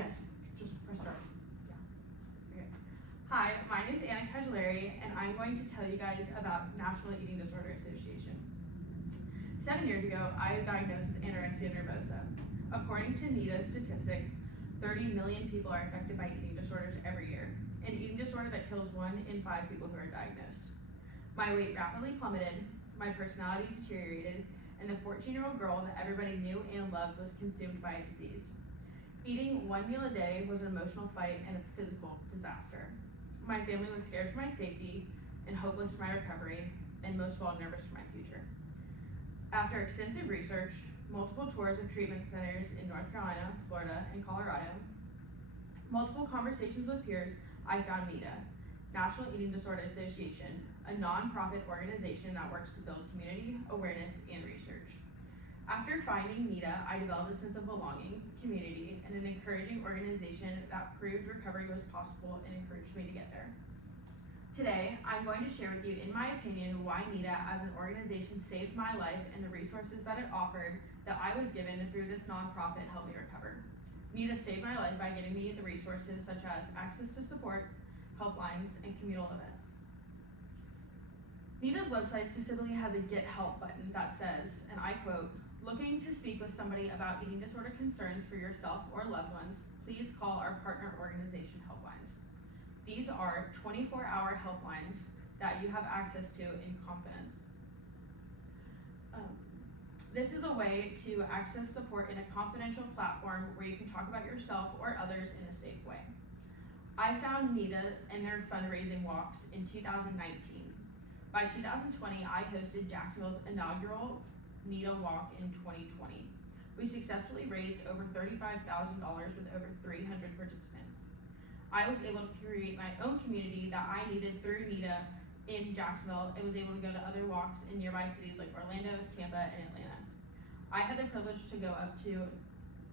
Yes, just press start. Yeah. Okay. Hi, my name is Anna Caggiolari, and I'm going to tell you guys about National Eating Disorder Association. 7 years ago, I was diagnosed with anorexia nervosa. According to NEDA statistics, 30 million people are affected by eating disorders every year, an eating disorder that kills 1 in 5 people who are diagnosed. My weight rapidly plummeted, my personality deteriorated, and the 14-year-old girl that everybody knew and loved was consumed by a disease. Eating 1 meal a day was an emotional fight and a physical disaster. My family was scared for my safety and hopeless for my recovery, and most of all, nervous for my future. After extensive research, multiple tours of treatment centers in North Carolina, Florida, and Colorado, multiple conversations with peers, I found NEDA, National Eating Disorder Association, a non-profit organization that works to build community, awareness, and research. After finding NEDA, I developed a sense of belonging, community, and an encouraging organization that proved recovery was possible and encouraged me to get there. Today, I'm going to share with you, in my opinion, why NEDA as an organization saved my life and the resources that it offered that I was given through this nonprofit helped me recover. NEDA saved my life by giving me the resources such as access to support, helplines, and communal events. NEDA's website specifically has a Get Help button that says, and I quote, "Looking to speak with somebody about eating disorder concerns for yourself or loved ones, please call our partner organization helplines." These are 24-hour helplines that you have access to in confidence. This is a way to access support in a confidential platform where you can talk about yourself or others in a safe way. I found NEDA and their fundraising walks in 2019. By 2020, I hosted Jacksonville's inaugural NEDA walk in 2020. We successfully raised over $35,000 with over 300 participants. I was able to create my own community that I needed through NEDA in Jacksonville and was able to go to other walks in nearby cities like Orlando, Tampa, and Atlanta. I had the privilege to go up to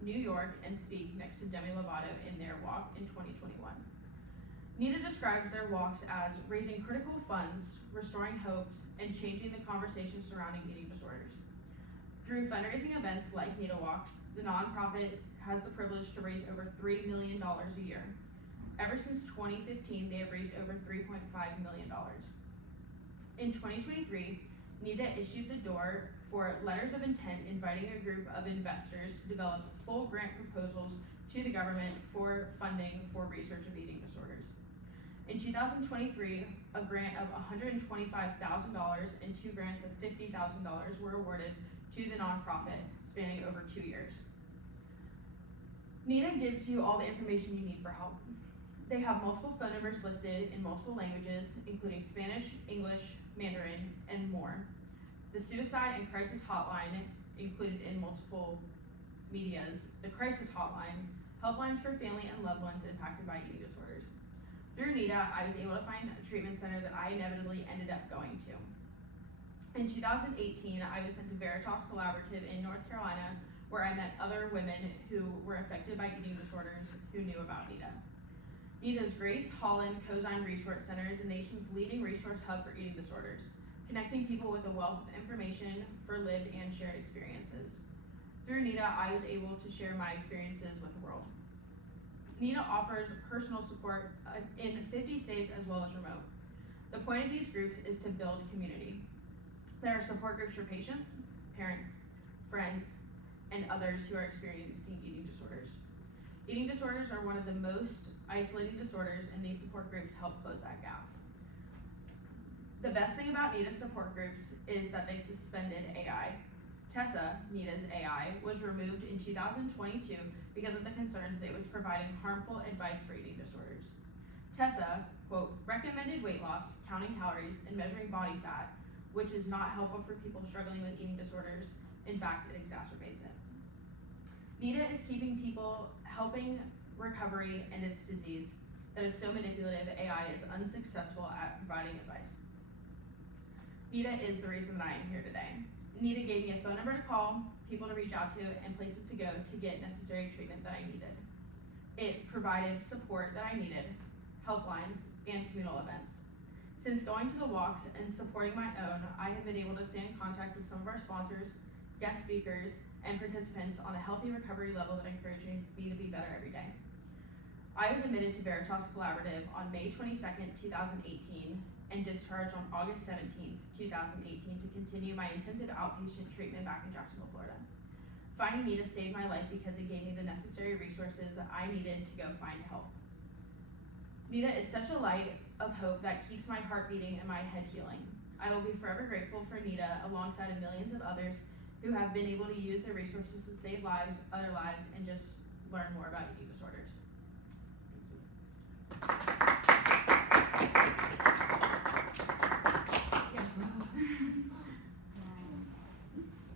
New York and speak next to Demi Lovato in their walk in 2021. NEDA describes their walks as raising critical funds, restoring hopes, and changing the conversation surrounding eating disorders. Through fundraising events like NEDA Walks, the nonprofit has the privilege to raise over $3 million a year. Ever since 2015, they have raised over $3.5 million. In 2023, NEDA issued the door for letters of intent inviting a group of investors to develop full grant proposals to the government for funding for research of eating disorders. In 2023, a grant of $125,000 and 2 grants of $50,000 were awarded to the nonprofit, spanning over 2 years. NEDA gives you all the information you need for help. They have multiple phone numbers listed in multiple languages, including Spanish, English, Mandarin, and more. The suicide and crisis hotline included in multiple medias, the crisis hotline, helplines for family and loved ones impacted by eating disorders. Through NEDA, I was able to find a treatment center that I inevitably ended up going to. In 2018, I was sent to Veritas Collaborative in North Carolina, where I met other women who were affected by eating disorders who knew about NEDA. NEDA's Grace Holland Cozine Resource Center is the nation's leading resource hub for eating disorders, connecting people with a wealth of information for lived and shared experiences. Through NEDA, I was able to share my experiences with the world. NEDA offers personal support in 50 states as well as remote. The point of these groups is to build community. There are support groups for patients, parents, friends, and others who are experiencing eating disorders. Eating disorders are one of the most isolating disorders, and these support groups help close that gap. The best thing about NEDA support groups is that they suspended AI. Tessa, NEDA's AI, was removed in 2022 because of the concerns that it was providing harmful advice for eating disorders. Tessa, quote, recommended weight loss, counting calories, and measuring body fat, which is not helpful for people struggling with eating disorders. In fact, it exacerbates it. NEDA is keeping people helping recovery and its disease that is so manipulative, AI is unsuccessful at providing advice. NEDA is the reason that I am here today. NEDA gave me a phone number to call, people to reach out to, and places to go to get necessary treatment that I needed. It provided support that I needed, helplines, and communal events. Since going to the walks and supporting my own, I have been able to stay in contact with some of our sponsors, guest speakers, and participants on a healthy recovery level that encourage me to be better every day. I was admitted to Veritas Collaborative on May 22nd, 2018, and discharged on August 17th, 2018 to continue my intensive outpatient treatment back in Jacksonville, Florida. Finding Nita saved my life because it gave me the necessary resources that I needed to go find help. Nita is such a light of hope that keeps my heart beating and my head healing. I will be forever grateful for Nita alongside of millions of others who have been able to use their resources to save lives, other lives, and just learn more about eating disorders.